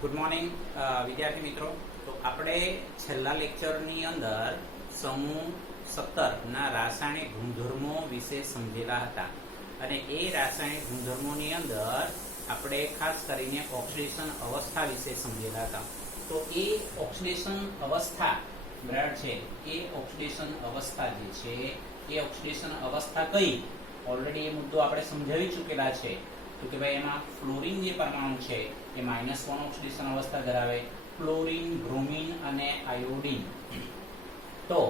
Good morning વિદ્યાર્થી મિત્રો. તો આપણે છેલ્લા લેક્ચરની અંદર સમૂહ 17 ના રાસાયણિક ગુણધર્મો વિશે સમજેલા હતા અને એ રાસાયણિક ગુણધર્મોની અંદર આપણે ખાસ કરીને ઓક્સિડેશન અવસ્થા વિશે સમજેલા હતા. તો એ ઓક્સિડેશન અવસ્થા બરાબર છે, એ ઓક્સિડેશન અવસ્થા જે છે એ ઓક્સિડેશન અવસ્થા કઈ ઓલરેડી એ મુદ્દો આપણે સમજાવી ચૂકેલા છે. તો કે ભાઈ એમાં ફ્લોરિન જે પરમાણુ છે એ -1 ઓક્સિડેશન અવસ્થા ધરાવે, ક્લોરીન, બ્રોમિન અને આયોડિન તો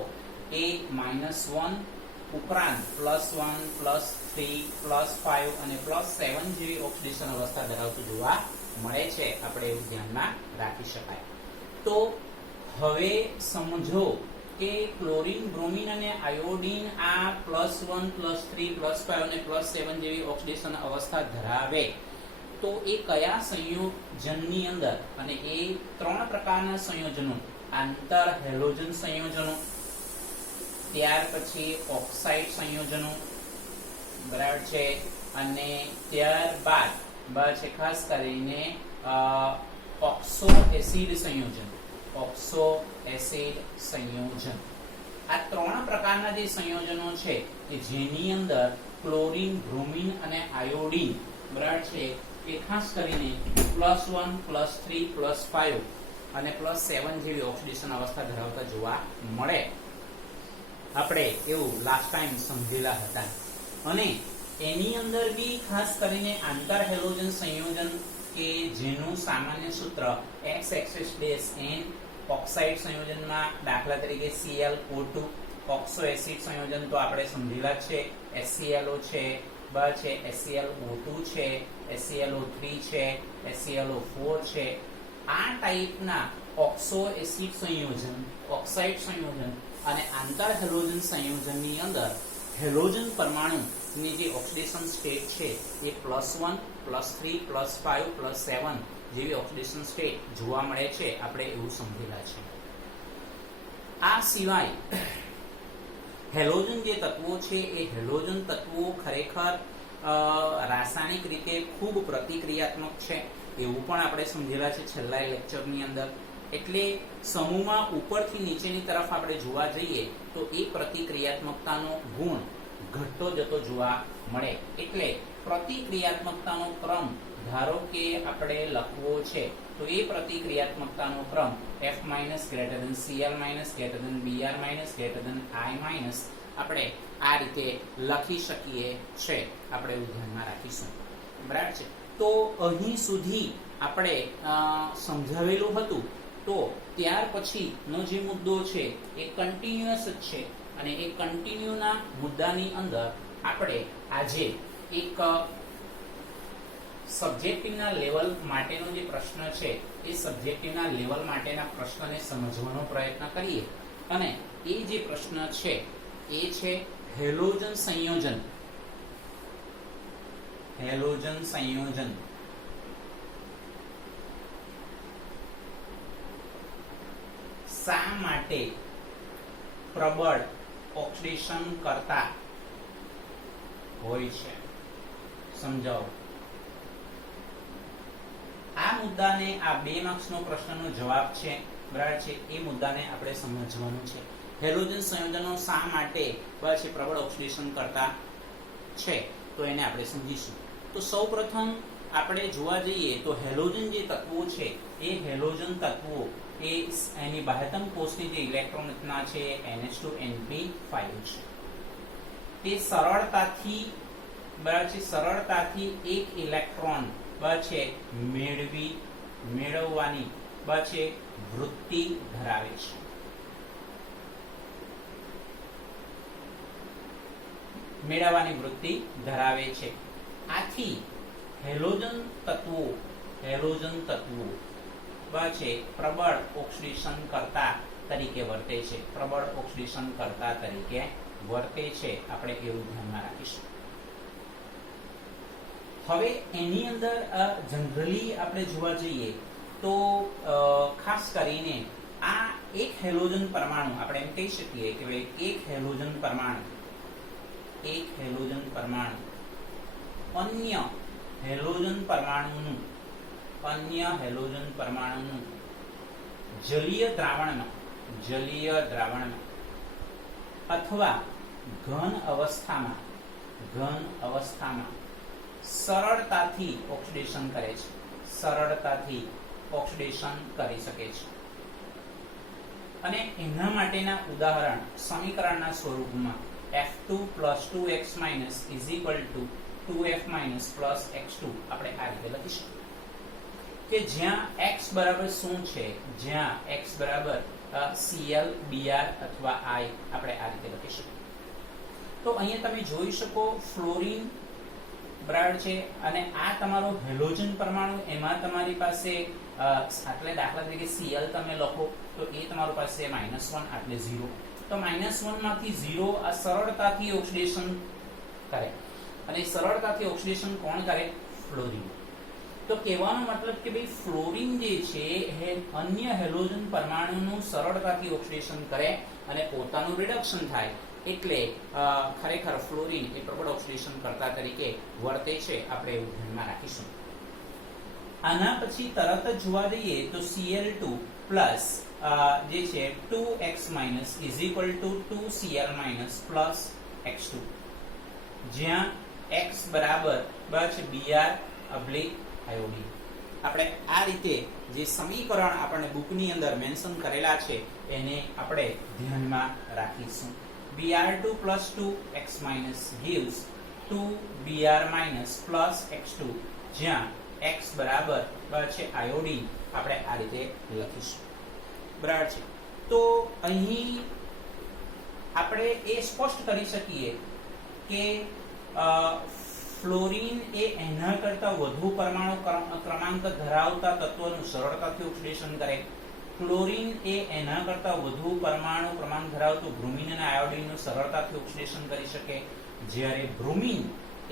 એ -1 ઉપરાંત +1 +3 +5 અને +7 જેવી ઓક્સિડેશન અવસ્થા ધરાવતું જોવા મળે છે. આપણે એવું ધ્યાનમાં રાખી શકાય. તો હવે સમજો કે ક્લોરીન, બ્રોમિન અને આયોડિન આ +1 +3 +5 અને +7 જેવી ઓક્સિડેશન અવસ્થા ધરાવે તો એ કયા સંયોજનની અંદર, અને એ 3 પ્રકારના સંયોજનો, આંતર હેલોજન સંયોજનો, ત્યાર પછી ઓક્સાઇડ સંયોજનો બરાબર છે, અને ત્યારબાદ છે ખાસ કરીને ઓક્સો એસિડ સંયોજન. ઓક્સો એસિડ સંયોજન આ 3 પ્રકારના જે સંયોજનો છે કે જેની અંદર ક્લોરીન, બ્રોમિન અને આયોડિન બરાબર છે એ ખાસ કરીને +1 +3 +5 અને +7 જેવી ઓક્સિડેશન અવસ્થા ધરાવતા જોવા મળે. આપણે એવું લાસ્ટ ટાઈમ સમજેલા હતા. અને એની અંદર બી ખાસ કરીને આંતર હેલોજન સંયોજન કે જેનું સામાન્ય સૂત્ર X(N) ઓક્સાઇડ સંયોજનમાં દાખલા તરીકે ClO2, ઓક્સો એસિડ સંયોજન તો આપણે સમજેલા છે, HClO છે, HClO2 છે, HClO3 છે, HClO4 છે. આ ટાઈપના ઓક્સો એસિડ સંયોજન, ઓક્સાઇડ સંયોજન અને આંતર હેલોજન સંયોજનની અંદર હેલોજન પરમાણુની જે ઓક્સિડેશન સ્ટેટ છે એ +1 +3 +5 +7 જેવી ઓક્સિડેશન સ્ટેટ જોવા મળે છે. આપણે એવું સમજેલા છે. આ સિવાય હેલોજન જે તત્વો છે એ હેલોજન તત્વો ખરેખર રાસાયણિક રીતે ખૂબ પ્રતિક્રિયાત્મક છે એવું પણ આપણે સમજેલા છે છેલ્લા લેક્ચરની અંદર. એટલે સમૂહમાં ઉપરથી નીચેની તરફ આપણે જોવા જઈએ તો એ પ્રતિક્રિયાત્મકતાનો ગુણ ઘટતો જતો જોવા મળે. એટલે પ્રતિક્રિયાત્મકતાનો ક્રમ ધારો કે આપણે લખવો છે તો એ પ્રતિક્રિયાત્મકતાનો ક્રમ F- Cl- Br- I- આપણે આ રીતે લખી શકીએ છે. આપણે એવું ધ્યાનમાં રાખીશું બરાબર છે. તો અહીં સુધી આપણે સમજાવેલું હતું. તો ત્યાર પછીનો જે મુદ્દો છે એ કન્ટિન્યુઅસ જ છે અને એ કન્ટિન્યુના મુદ્દાની અંદર આપણે આજે એક સબ્જેક્ટિવના લેવલ માટેનો જે પ્રશ્ન છે એ સબ્જેક્ટિવના લેવલ માટેના પ્રશ્નને સમજવાનો પ્રયત્ન કરીએ. અને એ જે પ્રશ્ન છે એ છે હેલોજન સંયોજન. હેલોજન સંયોજન શા માટે પ્રબળ ઓક્સિડેશન કરતા હોય છે? સમજાવો. આ મુદ્દાને, આ 2 માર્ક્સનો પ્રશ્નનો જવાબ છે બરાબર છે, એ મુદ્દાને આપણે સમજવાનું છે. હેલોજન સંયોજનો શા માટે છે પ્રબળ ઓક્સિડેશન કરતા છે તો એને આપણે સમજીશું. તો સૌપ્રથમ આપણે જોવા જઈએ તો હેલોજન જે તત્વો છે એ હેલોજન તત્વો એ એની બાહ્યતમ કોષની જે ઇલેક્ટ્રોન રચના છે NH2NP5 છે. તે સરળતાથી એક ઇલેક્ટ્રોન છે મેળવવાની છે વૃત્તિ ધરાવે છે. મેળવવાની વૃત્તિ ધરાવે છે. આથી હેલોજન તત્વો છે પ્રબળ ઓક્સિડેશન કરતા તરીકે વર્તે છે. પ્રબળ ઓક્સિડેશન કરતા તરીકે વર્તે છે. આપણે એવું ધ્યાનમાં રાખીશું. હવે એની અંદર જનરલી આપણે જોવા જઈએ તો ખાસ કરીને આ એક હેલોજન પરમાણુ, આપણે એમ કહી શકીએ કે ભાઈ એક હેલોજન પરમાણુ અન્ય હેલોજન પરમાણુનું અન્ય હેલોજન પરમાણુનું જલીય દ્રાવણમાં અથવા ઘન અવસ્થામાં સરળતાથી ઓક્સિડેશન કરે છે, સરળતાથી ઓક્સિડેશન કરી શકે છે. અને એના માટેના ઉદાહરણ સમીકરણના સ્વરૂપમાં F2 + 2x - is equal to 2f - plus x2 આપણે આ રીતે લખીશું કે જ્યાં x બરાબર શું છે, જ્યાં x બરાબર Cl, Br અથવા I આપણે આ રીતે લખીશું. તો અહીંયા તમે જોઈ શકો ફ્લોરિન બરાબર છે અને આ તમારો હેલોજન પરમાણુ, એમાં તમારી પાસે એટલે દાખલા તરીકે Cl તમે લખો તો એ તમારી પાસે -1 એટલે 0. તો -1 માંથી 0 આ સરળતાથી ઓક્સિડેશન કરે અને સરળતાથી ઓક્સિડેશન કોણ કરે? ફ્લોરિન. તો કહેવાનો મતલબ કે ભાઈ ફ્લોરિન જે છે એ અન્ય હેલોજન પરમાણુનું સરળતાથી ઓક્સિડેશન કરે અને પોતાનું રિડક્શન થાય, એટલે ખરેખર ફ્લોરિન એ પ્રબળ ઓક્સિડેશન કરતા તરીકે વર્તે છે. આપણે એવું ધ્યાનમાં રાખીશું. આના પછી તરત જ જોવા જઈએ તો Cl2 પ્લસ જે છે 2x - is equal to 2Cl - plus x2, જ્યાં x બરાબર છે Br / iodine. આપણે આ રીતે જે સમીકરણ આપણને બુકની અંદર મેન્શન કરેલા છે એને આપણે ધ્યાનમાં રાખીશું. Br2 + 2x - gives 2Br - plus x2, જ્યાં x બરાબર છે આયોડીન. આપણે આ રીતે લખીશું. બરાબર છે. તો અહીં આપણે એ સ્પષ્ટ કરી શકીએ કે ફ્લોરિન એ એના કરતા વધુ પરમાણુ ક્રમાંક ધરાવતા તત્વોનું સરળતાથી ઓક્સિડેશન કરે. ક્લોરિન એ એના કરતા વધુ પરમાણુ ક્રમાંક ધરાવતું બ્રોમિન અને આયોડિનનું સરળતાથી ઓક્સિડેશન કરી શકે, જ્યારે બ્રોમિન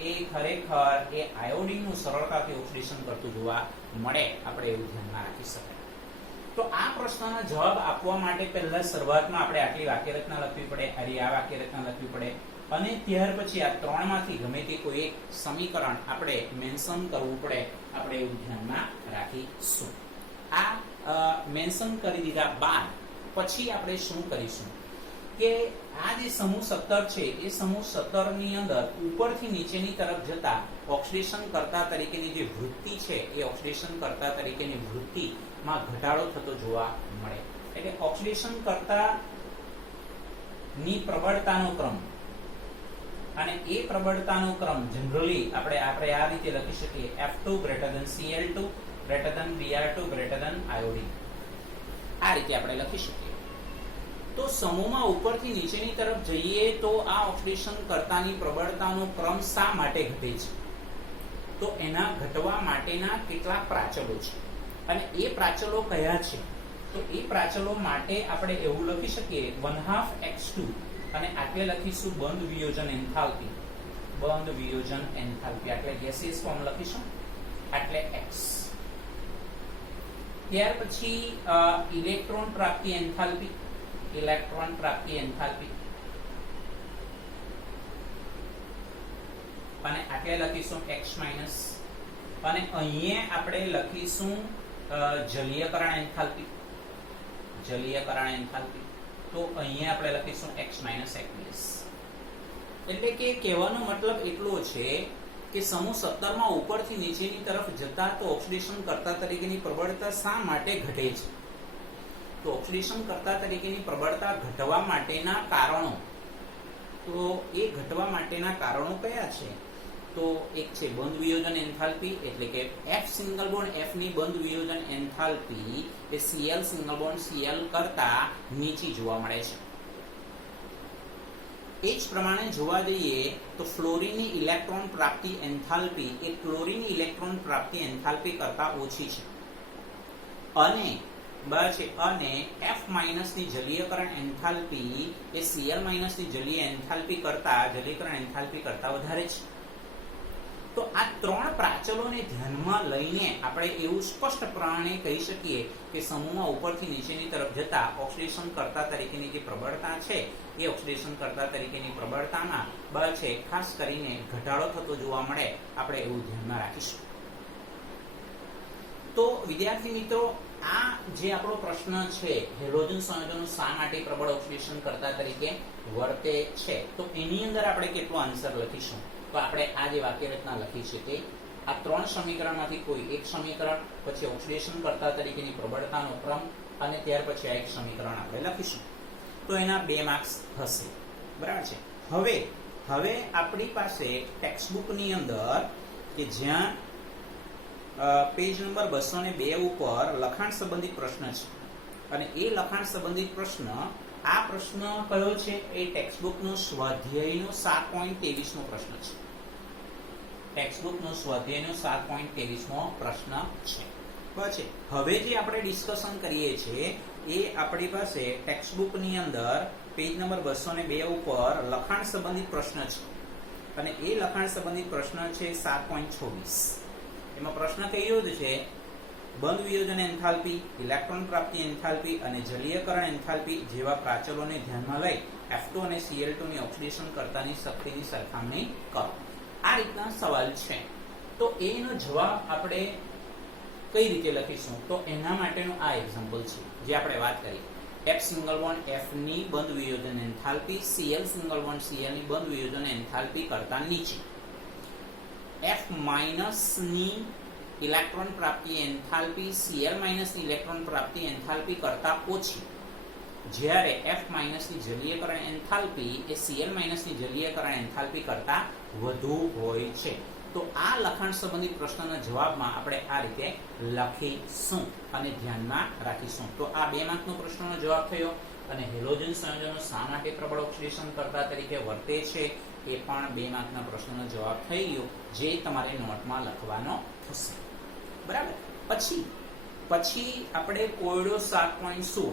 એ ખરેખર એ આયોડિનનું સરળતાથી ઓક્સિડેશન કરતું જોવા મળે. આપણે એવું ધ્યાનમાં રાખી શકાય. તો આ પ્રશ્નનો જવાબ આપવા માટે પહેલા શરૂઆતમાં આપણે આટલી વાક્યરચના લખવી પડે, આ વાક્યરચના લખવી પડે અને ત્યાર પછી આ ત્રણમાંથી ગમે તે કોઈ એક સમીકરણ આપણે મેન્શન કરવું પડે. આપણે એવું ધ્યાનમાં રાખીશું. આ મેન્શન કરી દીધા બાદ પછી આપણે શું કરીશું કે આ જે સમૂહ 17 છે એ સમૂહ 17 ની અંદર ઉપરથી નીચેની તરફ જતા ઓક્સિડેશન કરતા તરીકેની જે વૃત્તિ છે એ ઓક્સિડેશન કરતા તરીકેની વૃત્તિમાં ઘટાડો થતો જોવા મળે. એટલે ઓક્સિડેશન કરતા ની પ્રબળતાનો ક્રમ, અને એ પ્રબળતાનો ક્રમ જનરલી આપણે આ રીતે લખી શકીએ: F2 > Cl2 > Br2 > iodine. આ રીતે આપણે લખી શકીએ. તો સમૂહમાં ઉપરથી નીચેની તરફ જઈએ તો આ ઓક્સિડેશન કરતાની પ્રબળતાનો ક્રમ શા માટે ઘટે છે? તો એના ઘટવા માટેના કેટલાક પ્રાચલો છે અને એ પ્રાચલો કયા છે? તો એ પ્રાચલો માટે આપણે એવું લખી શકીએ 1/2 x2 અને આટલે લખીશું બંધ વિયોજન એન્થાલ્પી. બંધ વિયોજન એન્થાલ્પી એટલે ગેસિયસ ફોર્મ લખીશું એટલે x. ત્યાર પછી ઇલેક્ટ્રોન પ્રાપ્તિ એન્થાલ્પી, ઇલેક્ટ્રોન પ્રાપ્તિ એન્થાલ્પી અને આટલે લખીશું x માઈનસ, અને અહીંયા આપણે લખીશું જલીયકરણ એન્થાલ્પી, જલીયકરણ એન્થાલ્પી. તો અહીંયા આપણે લખીશું x માઈનસ aqueous. એટલે કે કહેવાનો મતલબ એટલો છે કે સમૂહ 17 માં ઉપરથી નીચેની તરફ જતા તો ઓક્સિડેશન કરતા તરીકેની પ્રબળતા શા માટે ઘટે છે? તો ઓક્સિડેશન કરતા તરીકેની પ્રબળતા ઘટવા માટેના કારણો, તો એ ઘટવા માટેના કારણો કયા છે? તો એક છે બંધ વિયોજન એન્થાલ્પી, એટલે કે F સિંગલ બોન્ડ F ની બંધ વિયોજન એન્થાલ્પી એ Cl સિંગલ બોન્ડ Cl કરતા નીચી જોવા મળે છે. એ જ પ્રમાણે જોવા જઈએ તો ફ્લોરિનની ઇલેક્ટ્રોન પ્રાપ્તિ એન્થાલ્પી એ ક્લોરિનની ઇલેક્ટ્રોન પ્રાપ્તિ એન્થાલ્પી કરતા ઓછી છે, અને F માઈનસની જલીયકરણ એન્થાલ્પી એ Cl માઈનસની જલીય એન્થાલ્પી કરતા જલીયકરણ એન્થાલ્પી કરતા વધારે છે. તો આ ત્રણ પ્રાચલોને ધ્યાનમાં લઈને આપણે એવું સ્પષ્ટપણે કહી શકીએ કે સમૂહમાં ઉપરથી નીચેની તરફ જતા ઓક્સિડેશન કરતા તરીકેની જે પ્રબળતા છે એ ઓક્સિડેશન કરતા તરીકેની પ્રબળતામાં છે ખાસ કરીને ઘટાડો થતો જોવા મળે. આપણે એવું ધ્યાનમાં રાખીશું. તો વિદ્યાર્થી મિત્રો, આ જે આપણો પ્રશ્ન છે, હેલોજન સંયોજનો શા માટે પ્રબળ ઓક્સિડેશન કરતા તરીકે વર્તે છે, તો એની અંદર આપણે કેટલો આન્સર લખીશું? તો આપણે આ જે વાક્ય રચના લખી છે તે આ 3 સમીકરણમાંથી કોઈ એક સમીકરણ, પછી ઓક્સિડેશન કરતા તરીકેની પ્રબળતાનો ક્રમ, અને ત્યાર પછી આ એક સમીકરણ આપણે લખીશું. તો એના 2 માર્ક્સ હશે. બરાબર છે. હવે આપણી પાસે ટેક્સ્ટબુકની અંદર કે જ્યાં પેજ નંબર 202 ઉપર લખાણ સંબંધિત પ્રશ્ન છે, અને એ લખાણ સંબંધિત પ્રશ્ન, આ પ્રશ્ન કયો છે? એ ટેક્સ્ટબુકનો સ્વાધ્યાયનો 7.23 નો પ્રશ્ન છે. ટેક્સ્ટબુકનો સ્વાધ્યાયનો 7.23 નો પ્રશ્ન છે. પછી હવે જે આપણે ડિસ્કશન કરીએ છીએ એ આપણી પાસે ટેક્સ્ટબુકની અંદર પેજ નંબર 202 ઉપર લખાણ સંબંધિત પ્રશ્ન છે, અને એ લખાણ સંબંધિત પ્રશ્ન છે 7.26. એમાં પ્રશ્ન કયો છે? બંધ વિયોજન એન્થાલ્પી, ઇલેક્ટ્રોન પ્રાપ્તિ એન્થાલ્પી અને જલીયકરણ એન્થાલ્પી જેવા પ્રાચલોને ધ્યાનમાં લઈ F2 અને Cl2 ની ઓક્સિડેશન કરતાની શક્તિની સરખામણી કરો. આ રીતના સવાલ છે. તો એનો જવાબ આપણે કઈ રીતે લખીશું? તો એના માટેનું આ એક્ઝામ્પલ છે જે આપણે વાત કરી. F સિંગલ બોન્ડ F ની બંધ વિયોજન enthalpy Cl single bond Cl ની બંધ વિયોજન એન્થાલ્પી કરતા નીચે, F માઇનસ ની ઇલેક્ટ્રોન પ્રાપ્તિ એન્થાલ્પી Cl માઇનસ ની ઇલેક્ટ્રોન પ્રાપ્તિ એન્થાલ્પી કરતા ઓછી, જ્યારે F માઇનસ ની જલીયકરણ એન્થાલ્પી એ Cl માઇનસ ની જલીયકરણ એન્થાલ્પી કરતા વધુ હોય છે. તો આ લખાણ સંબંધિત પ્રશ્નના જવાબમાં આપણે આ રીતે લખીશું અને ધ્યાનમાં રાખીશું. તો આ 2 માર્કનો પ્રશ્નનો જવાબ થયો, અને હેલોજન સંયોજનો શા માટે પ્રબળ ઓક્સિડેશન કરતા તરીકે વર્તે છે એ પણ 2 માર્કના પ્રશ્નનો જવાબ થઈ ગયો, જે તમારે નોટમાં લખવાનો થશે. બરાબર. પછી આપણે કોયડો 7.16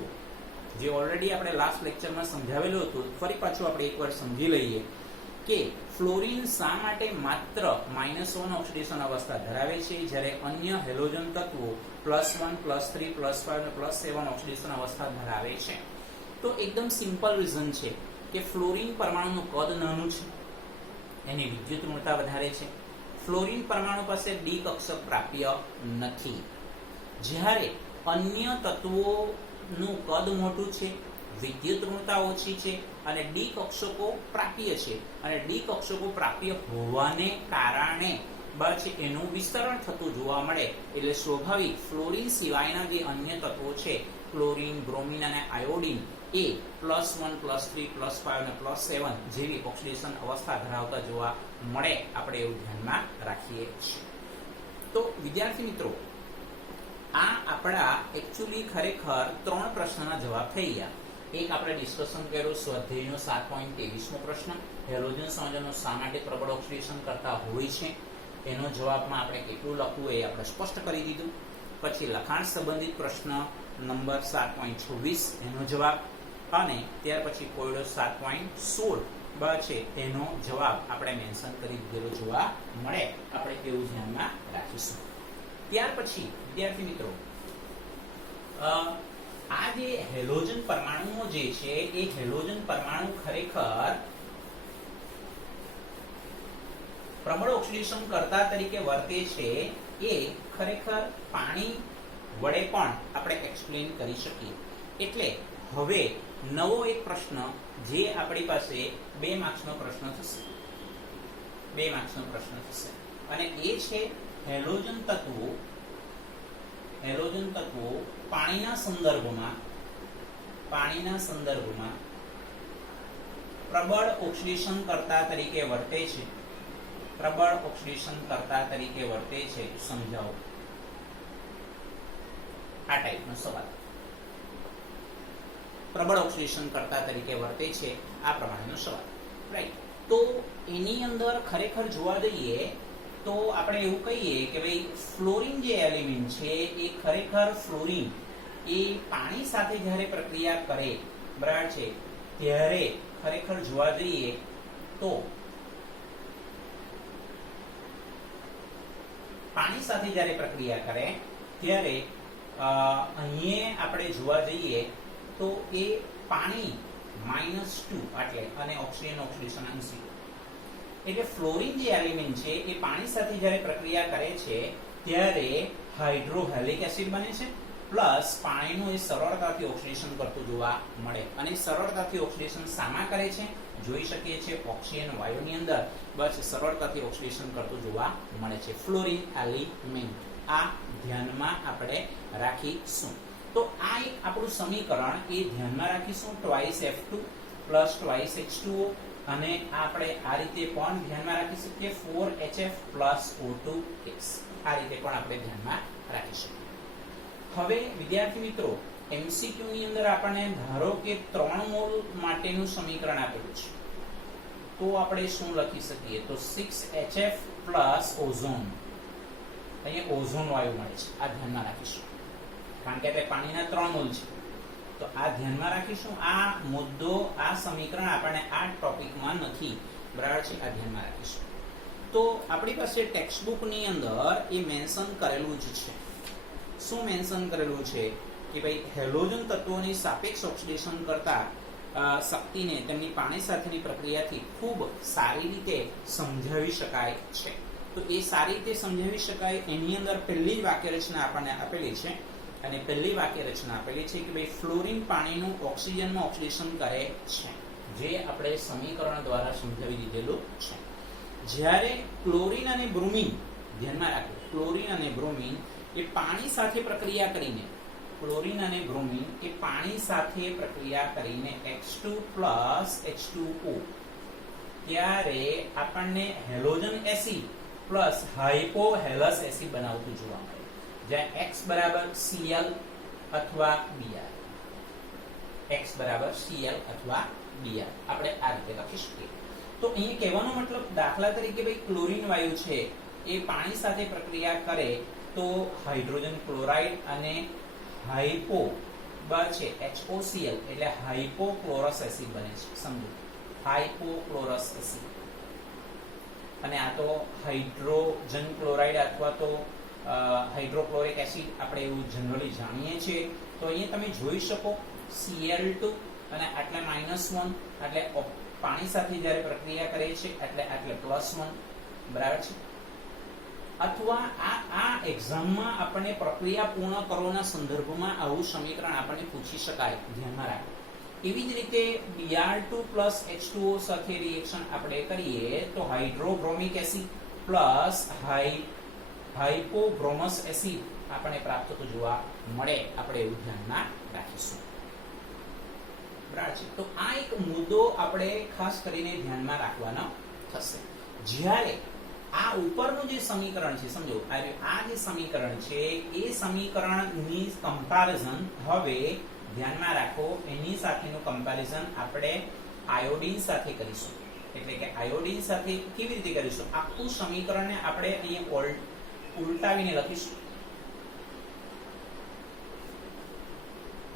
જે ઓલરેડી આપણે લાસ્ટ લેક્ચરમાં સમજાવેલું હતું, ફરી પાછું આપણે એકવાર સમજી લઈએ કે ફ્લોરિન શા માટે માત્ર -1 ઓક્સિડેશન અવસ્થા ધરાવે છે, જ્યારે અન્ય હેલોજન તત્વો +1, +3, +5 અને +7 ઓક્સિડેશન અવસ્થા ધરાવે છે. તો એકદમ સિમ્પલ રીઝન છે કે ફ્લોરિન પરમાણુનું કદ નાનું છે, એની વિદ્યુત ઋણતા વધારે છે. ફ્લોરિન પરમાણુ પાસે ડી કક્ષક પ્રાપ્ય નથી, જ્યારે અન્ય તત્વોનું કદ મોટું છે, વિદ્યુત ઋણતા ઓછી છે, અને ડી કક્ષકો પ્રાપ્ય છે. અને ડી કક્ષકો પ્રાપ્ય હોવાને કારણે બસ એનું વિસ્તરણ થતું જોવા મળે, એટલે સ્વાભાવિક ફ્લોરિન સિવાયના જે અન્ય તત્વો છે, ક્લોરીન, બ્રોમિન અને આયોડિન, એ +1, +3, +5 અને +7 જેવી ઓક્સિડેશન અવસ્થા ધરાવતા જોવા મળે. આપણે એવું ધ્યાનમાં રાખીએ છીએ. તો વિદ્યાર્થી મિત્રો, આ આપણા એકચ્યુઅલી ખરેખર 3 પ્રશ્નના જવાબ થઈ ગયા. એક આપણે ડિસ્કશન કર્યું સ્વાધ્યાયનો 7.23 નો પ્રશ્ન, હેલોજન સંયોજનો શા માટે પ્રબળ ઓક્સિડેશન કરતા હોય છે, એનો જવાબમાં આપણે કેટલું લખવું એ આપણે સ્પષ્ટ કરી દીધું. પછી લખાણ સંબંધિત પ્રશ્ન નંબર 7.26 એનો જવાબ, અને ત્યાર પછી કોયડો 7.16 છે એનો જવાબ આપણે મેન્શન કરી દીધેલો જોવા મળે. આપણે એવું ધ્યાનમાં રાખીશું. ત્યાર પછી વિદ્યાર્થી મિત્રો, આ જે હેલોજન પરમાણુઓ જે છે એ હેલોજન પરમાણુ ખરેખર પ્રબળ ઓક્સિડેશન કરતા તરીકે વર્તે છે, એ ખરેખર પાણી વડે પણ આપણે એક્સપ્લેન કરી શકીએ. એટલે હવે નવો એક પ્રશ્ન જે આપણી પાસે 2 માર્ક્સનો પ્રશ્ન થશે, 2 માર્ક્સનો પ્રશ્ન થશે, અને એ છે હેલોજન તત્વો પાણીના સંદર્ભમાં પ્રબળ ઓક્સિડેશન કરતા તરીકે વર્તે છે. પ્રબળ ઓક્સિડેશન કરતા તરીકે વર્તે છે, સમજાવો. આ ટાઈપનો સવાલ. પ્રબળ ઓક્સિડેશન કરતા તરીકે વર્તે છે, આ પ્રમાણેનો સવાલ. રાઈટ. તો એની અંદર ખરેખર જોવા જઈએ તો આપણે એવું કહીએ કે ભાઈ ફ્લોરિન જે એલિમેન્ટ છે એ ખરેખર ફ્લોરિન એ પાણી સાથે જ્યારે પ્રક્રિયા કરે, બરાબર છે, ત્યારે ખરેખર જોવા જઈએ તો પાણી સાથે જ્યારે પ્રક્રિયા કરે ત્યારે અહીંયા આપણે જોવા જઈએ તો એ પાણી -2 એટલે, અને ઓક્સિડેશન અંશી. એટલે ફ્લોરિન જે એલિમેન્ટ છે એ પાણી સાથે જ્યારે પ્રક્રિયા કરે છે ત્યારે હાઇડ્રોહેલિક એસિડ બને છે પ્લસ પાણીનું એ સરળતાથી ઓક્સિડેશન કરતું જોવા મળે. અને સરળતાથી ઓક્સિડેશન શામાં કરે છે? જોઈ શકીએ છીએ ઓક્સિજન વાયુની અંદર બસ સરળતાથી ઓક્સિડેશન કરતું જોવા મળે છે ફ્લોરિન એલિમેન્ટ. આ ધ્યાનમાં આપણે રાખીશું. તો આ એક આપણું સમીકરણ એ ધ્યાનમાં રાખીશું. Twice F2 plus twice H2O અને આપણે આ રીતે પણ ધ્યાનમાં રાખી શકીએ 4HF પ્લસ O2 આ રીતે પણ આપણે ધ્યાનમાં રાખી શકીએ. હવે વિદ્યાર્થી મિત્રો MCQ ની અંદર આપણને ધારો કે 3 મોલ માટેનું સમીકરણ આપેલું છે તો આપણે શું લખી શકીએ? તો 6HF પ્લસ ઓઝોન. અહીંયા ઓઝોન વાયુ મળે છે. આ ધ્યાનમાં રાખીશું કારણ કે આપણે પાણીના 3 મોલ છે તો આ ધ્યાનમાં રાખીશું. આ મુદ્દો આ સમીકરણ આપણને આ ટોપિકમાં નથી, બરાબર છે? આ ધ્યાનમાં રાખીશું. તો આપણી પાસે ટેક્સ્ટ બુક ની અંદર એ મેન્શન કરેલું જ છે. શું મેન્શન કરેલું છે કે ભાઈ હેલોજન તત્વોની સાપેક્ષ ઓક્સિડેશન કરતા શક્તિને તેમની પાણી સાથેની પ્રક્રિયાથી ખૂબ સારી રીતે સમજાવી શકાય છે. તો એ સારી રીતે સમજાવી શકાય એની અંદર પહેલી જ વાક્ય રચના આપણને આપેલી છે અને પહેલી વાક્ય રચના આપેલી છે કે ભાઈ ફ્લોરિન પાણીનું ઓક્સિજનમાં ઓક્સિડેશન કરે છે, જે આપણે સમીકરણ દ્વારા સમજાવી દીધેલું છે. જ્યારે ક્લોરીન અને બ્રોમિન, ધ્યાનમાં રાખો, ક્લોરીન અને બ્રોમિન એ પાણી સાથે પ્રક્રિયા કરીને H2 પ્લસ H2O ત્યારે આપણને હેલોજન એસિડ પ્લસ હાઇપોહેલસ એસિડ બનાવતું જોવા મળે, જ્યાં X બરાબર Cl અથવા Br. X બરાબર Cl અથવા Br આપણે આ રીતે લખી શકીએ. તો અહીં કહેવાનો મતલબ દાખલા તરીકે ભાઈ ક્લોરીન વાયુ છે એ પાણી સાથે પ્રક્રિયા કરે તો હાઇડ્રોજન ક્લોરાઇડ અને હાઇપો છે HOCl એટલે હાઇપોક્લોરસ એસિડ બને છે. સમજો, હાઇપોક્લોરસ એસિડ. અને આ તો હાઇડ્રોજન ક્લોરાઇડ અથવા તો હાઇડ્રોક્લોરિક એસિડ આપણે એવું જનરલી જાણીએ છીએ. તો અહીંયા તમે જોઈ શકો Cl2 અને આટલે -1 એટલે પાણી સાથે જ્યારે પ્રક્રિયા કરે છે એટલે +1, બરાબર છે? અથવા આ એક્ઝામમાં આપણને પ્રક્રિયા પૂર્ણ કરવાના સંદર્ભમાં આવું સમીકરણ આપણને પૂછી શકાય, ધ્યાનમાં રાખો. એવી જ રીતે Br2 પ્લસ H2O સાથે રિએક્શન આપણે કરીએ તો હાઇડ્રોબ્રોમિક એસિડ પ્લસ હાઇપોબ્રોમસ એસિડ આપણને પ્રાપ્ત થતું જોવા મળે. આપણે એવું ધ્યાનમાં રાખીશું, બરાબર છે? તો આ એક મુદ્દો આપણે ખાસ કરીને ધ્યાનમાં રાખવાનો થશે. જ્યારે આ ઉપરનું જે સમીકરણ છે, સમજો આ જે સમીકરણ છે એ સમીકરણની કમ્પેરિઝન હવે ધ્યાનમાં રાખો, એની સાથેનું કમ્પેરિઝન આપણે આયોડીન સાથે કરીશું. એટલે કે આયોડીન સાથે કેવી રીતે કરીશું? આખું સમીકરણને આપણે અહીંયા ઉલટાવીને લખીશું.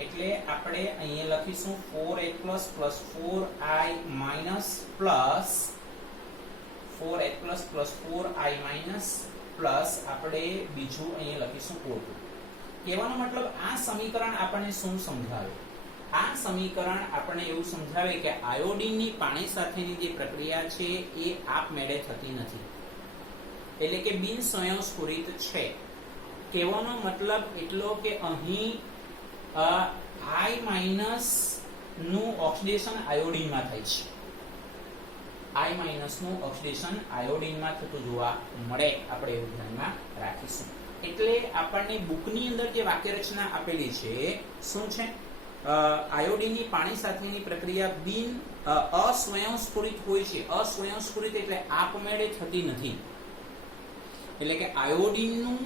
એટલે આપણે અહીંયા લખીશું 4H plus 4I minus plus 4H plus 4I minus plus આપણે બીજું અહીંયા લખીશું O2. કહેવાનો મતલબ આ સમીકરણ આપણને શું સમજાવે? આ સમીકરણ આપણને એવું સમજાવે કે આયોડીનની પાણી સાથેની જે પ્રક્રિયા છે એ આપમેળે થતી નથી, એટલે કે બિન સ્વયંસ્ફુરિત છે. કહેવાનો મતલબ એટલો કે અહીં I માઇનસ નું ઓક્સિડેશન આયોડીનમાં થાય છે. I માઇનસ નું ઓક્સિડેશન આયોડીનમાં થતું જોવા મળે. આપણે એવું ધ્યાનમાં રાખીશું. એટલે આપણને બુકની અંદર જે વાક્ય રચના આપેલી છે શું છે? આયોડીનની પાણી સાથેની પ્રક્રિયા બિન અસ્વયંસ્ફુરિત હોય છે. અસ્વયંસ્ફુરિત એટલે આપમેળે થતી નથી. એટલે કે આયોડીનનું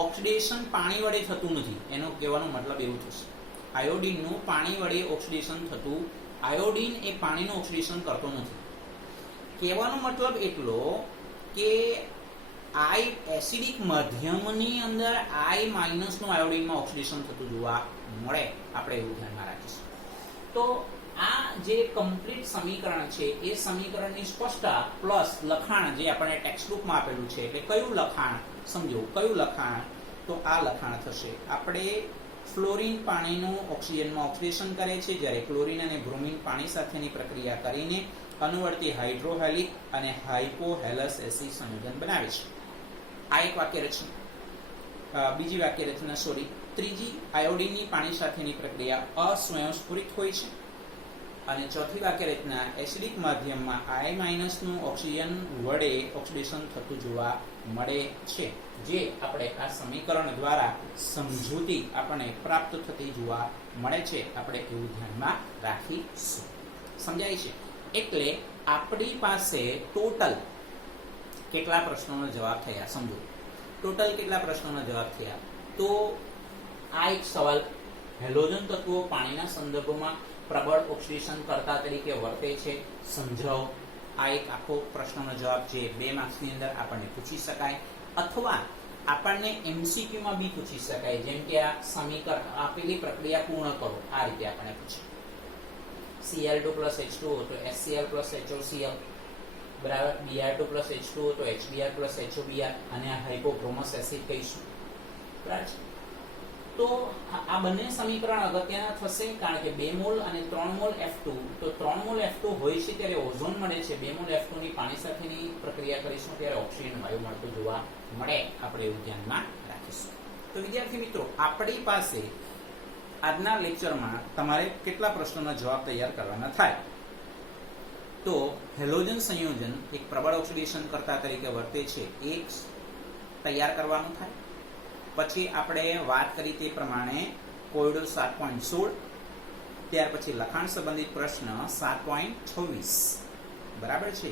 ઓક્સિડેશન પાણી વડે થતું નથી, એનો કહેવાનો મતલબ એવું થશે. આયોડીનનું પાણી વડે ઓક્સિડેશન થતું, આયોડીન એ પાણીનું ઓક્સિડેશન કરતો નથી. કહેવાનો મતલબ એટલો કે એસિડિક માધ્યમની અંદર I માઇનસ નું આયોડીનમાં ઓક્સિડેશન થતું જોવા મળે. આપણે એવું ધ્યાનમાં રાખીશું. તો આ જે કમ્પ્લીટ સમીકરણ છે એ સમીકરણની સ્પષ્ટતા પ્લસ લખાણ જે આપણે ટેક્સ્ટ બુકમાં આપેલું છે, એટલે કયું લખાણ? સમજો કયું લખાણ? તો આ લખાણ થશે. આપણે ફ્લોરિન પાણીનું ઓક્સિજનમાં ઓક્સિડેશન કરે છે, જ્યારે ક્લોરીન અને બ્રોમિન પાણી સાથેની પ્રક્રિયા કરીને અનુવર્તી હાઇડ્રોહેલિક અને હાઇપોહેલસ એસિડ સંયોજન બનાવે છે. આ એક વાક્ય રચના. બીજી વાક્ય રચના સોરી. ત્રીજી, આયોડિનની પાણી સાથેની પ્રક્રિયા અસ્વયંસ્ફુરિત હોય છે. અને ચોથી વાક્ય રચના, એસિડિક માધ્યમમાં I- નું ઓક્સિજન વડે ઓક્સિડેશન થતું જોવા મળે છે. જે આપણે આ સમીકરણ દ્વારા સમજૂતી આપણને પ્રાપ્ત થતી જોવા મળે છે. આપણે એવું ધ્યાનમાં રાખીશું. સમજાય છે? એટલે આપણી પાસે ટોટલ કેટલા પ્રશ્નોનો જવાબ થયા સમજો. ટોટલ કેટલા પ્રશ્નોના જવાબ થયા? તો આ એક સવાલ, હેલોજન તત્વો પાણીના સંદર્ભમાં પ્રબળ ઓક્સિડેશન કરતા તરીકે વર્તે છે, સમજાવો. આ એક આખો પ્રશ્નનો જવાબ જે 2 માર્ક્સની અંદર આપણને પૂછી શકાય, અથવા આપણને MCQ માં બી પૂછી શકાય. જેમ કે આ સમીકરણ આપેલી પ્રક્રિયા પૂર્ણ કરો, આ રીતે આપણને પૂછે. Cl2 H2O તો HCl HOCl બરાબર, Br2 H2O તો HBr HOBr, અને આ હાઇપોક્રોમસ એસિડ કહીશું. બરાબર. તો આ બંને સમીકરણ અગત્યના થશે, કારણ કે 2 મોલ અને 3 મોલ F2, તો 3 મોલ F2 હોય છે ત્યારે ઓઝોન મળે છે, 2 મોલ F2 ની પાણી સાથેની પ્રક્રિયા કરીશું ત્યારે ઓક્સિજન વાયુ મળતું જોવા મળે. આપણે એવું ધ્યાનમાં રાખીશું. તો વિદ્યાર્થી મિત્રો, આપણી પાસે આજના લેક્ચરમાં તમારે કેટલા પ્રશ્નોના જવાબ તૈયાર કરવાના થાય? તો હેલોજન સંયોજન એક પ્રબળ ઓક્સિડેશન કરતા તરીકે વર્તે છે, એક તૈયાર કરવાનું થાય. પછી આપણે વાત કરી તે પ્રમાણે કોયડો 7.16, ત્યાર પછી લખાણ સંબંધિત પ્રશ્ન 7.26. બરાબર છે?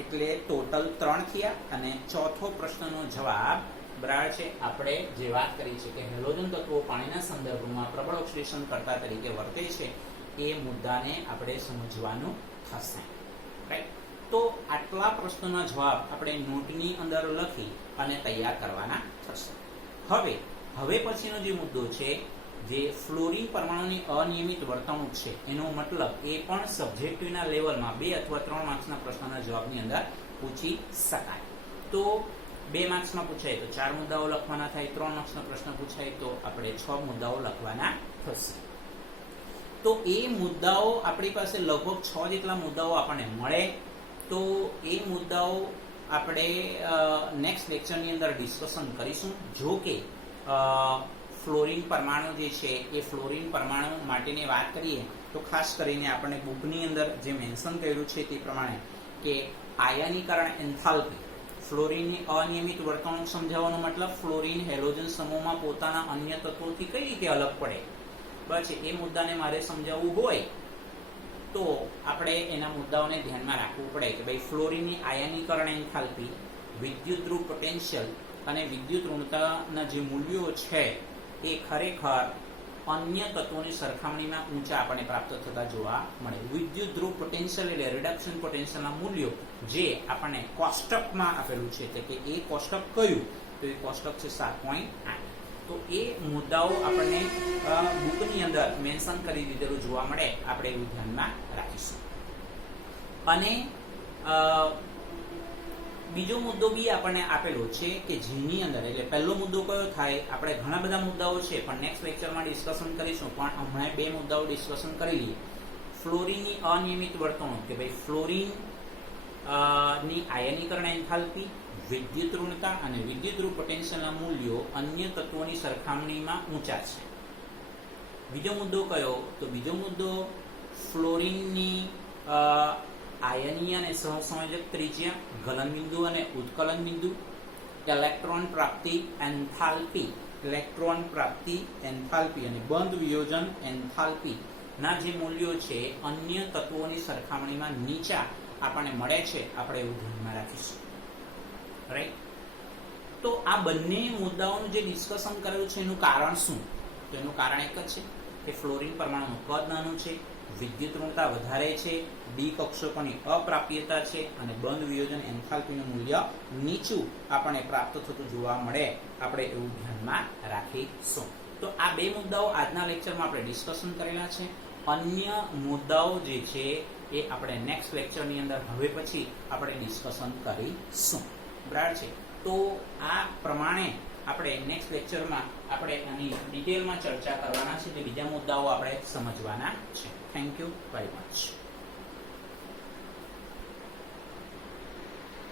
એટલે ટોટલ 3 થયા. અને ચોથો પ્રશ્નનો જવાબ બરાબર છે, આપણે જે વાત કરી છે કે હેલોજન તત્વો પાણીના સંદર્ભમાં પ્રબળ ઓક્સિડેશન કરતા તરીકે વર્તે છે, એ મુદ્દાને આપણે સમજવાનું થશે. રાઈટ? તો આટલા પ્રશ્નોના જવાબ આપણે નોટની અંદર લખી અને તૈયાર કરવાના થશે. હવે પછીનો જે મુદ્દો છે, જે ફ્લોરિન પરમાણુની અનિયમિત વર્તણૂક છે, એનો મતલબ એ પણ સબ્જેક્ટિવના લેવલમાં 2 અથવા 3 માર્ક્સના પ્રશ્નોના જવાબની અંદર પૂછી શકાય. તો 2 માર્ક્સમાં પૂછાય તો 4 મુદ્દાઓ લખવાના થાય, 3 માર્ક્સનો પ્રશ્ન પૂછાય તો આપણે 6 મુદ્દાઓ લખવાના થશે. તો એ મુદ્દાઓ આપણી પાસે લગભગ 6 જેટલા મુદ્દાઓ આપણને મળે. તો એ મુદ્દાઓ આપણે નેક્સ્ટ લેક્ચરની અંદર ડિસ્કશન કરીશું. જો કે ફ્લોરિન પરમાણુ જે છે, એ ફ્લોરિન પરમાણુ માટેની વાત કરીએ તો ખાસ કરીને આપણે બુકની અંદર જે મેન્શન કર્યું છે તે પ્રમાણે કે આયનીકરણ એન્થાલ્પી, ફ્લોરિનની અનિયમિત વર્તણૂક સમજાવવાનો મતલબ ફ્લોરિન હેલોજન સમૂહમાં પોતાના અન્ય તત્વોથી કઈ રીતે અલગ પડે. બસ એ મુદ્દાને મારે સમજાવવું હોય તો આપણે એના મુદ્દાઓને ધ્યાનમાં રાખવું પડે કે ભાઈ ફ્લોરિનની આયનીકરણ એન્થાલ્પી, વિદ્યુત ધ્રુવ પોટેન્શિયલ અને વિદ્યુત ઋણતાના જે મૂલ્યો છે એ ખરેખર અન્ય તત્વોની સરખામણીમાં ઊંચા આપણને પ્રાપ્ત થતા જોવા મળે. વિદ્યુત ધ્રુવ પોટેન્શિયલ એટલે રિડક્શન પોટેન્શિયલના મૂલ્યો જે આપણને કોષ્ટકમાં આપેલું છે, એટલે કે એ કોષ્ટક કયું? તો એ કોષ્ટક છે 7.8. તો એ મુદ્દાઓ આપણને બુકની અંદર મેન્શન કરી દીધેલું જોવા મળે. આપણે એવું ધ્યાનમાં રાખીશું. અને બીજો મુદ્દો બી આપણને આપેલો છે કે જેની અંદર, એટલે પહેલો મુદ્દો કયો થાય? આપણે ઘણા બધા મુદ્દાઓ છે પણ નેક્સ્ટ લેક્ચરમાં ડિસ્કશન કરીશું, પણ હમણાં 2 મુદ્દાઓ ડિસ્કશન કરી લઈએ. ફ્લોરિનની અનિયમિત વર્તણૂક, કે ભાઈ ફ્લોરિન ની આયનીકરણ એન્થાલ્પી, વિદ્યુત ઋણતા અને વિદ્યુત ધ્રુવ પોટેન્શિયલના મૂલ્યો અન્ય તત્વોની સરખામણીમાં ઊંચા છે. બીજો મુદ્દો કયો? તો બીજો મુદ્દો ફ્લોરિનની આયનીય અને સહસંયોજક ત્રિજ્યા, ગલનબિંદુ અને ઉત્કલન બિંદુ, ઇલેક્ટ્રોન પ્રાપ્તિ એન્થાલ્પી, ઇલેક્ટ્રોન પ્રાપ્તિ એન્થાલ્પી અને બંધ વિયોજન એન્થાલ્પી ના જે મૂલ્યો છે અન્ય તત્વોની સરખામણીમાં નીચા આપણને મળે છે. આપણે એવું ધ્યાનમાં રાખીશું. રાઈટ? તો આ બંને મુદ્દાઓનું જે ડિસ્કશન કરેલું છે એનું કારણ શું? તો એનું કારણ એક જ છે કે ફ્લોરિન પરમાણુનું કદ નાનું છે, વિદ્યુત ઋણતા વધારે છે, ડી કક્ષકોની અપ્રાપ્યતા છે અને બંધ વિયોજન એન્થાલ્પીનું મૂલ્ય નીચું આપણને પ્રાપ્ત થતું જોવા મળે. આપણે એવું ધ્યાનમાં રાખીશું. તો આ 2 મુદ્દાઓ આજના લેક્ચરમાં આપણે ડિસ્કશન કરેલા છે. અન્ય મુદ્દાઓ જે છે એ આપણે નેક્સ્ટ લેક્ચરની અંદર હવે પછી આપણે ડિસ્કશન કરીશું. બરાબર છે? તો આ પ્રમાણે આપણે નેક્સ્ટ લેક્ચરમાં આપણે આની ડિટેલમાં ચર્ચા કરવાના છે, જે બીજા મુદ્દાઓ આપણે સમજવાના છે. Thank you very much.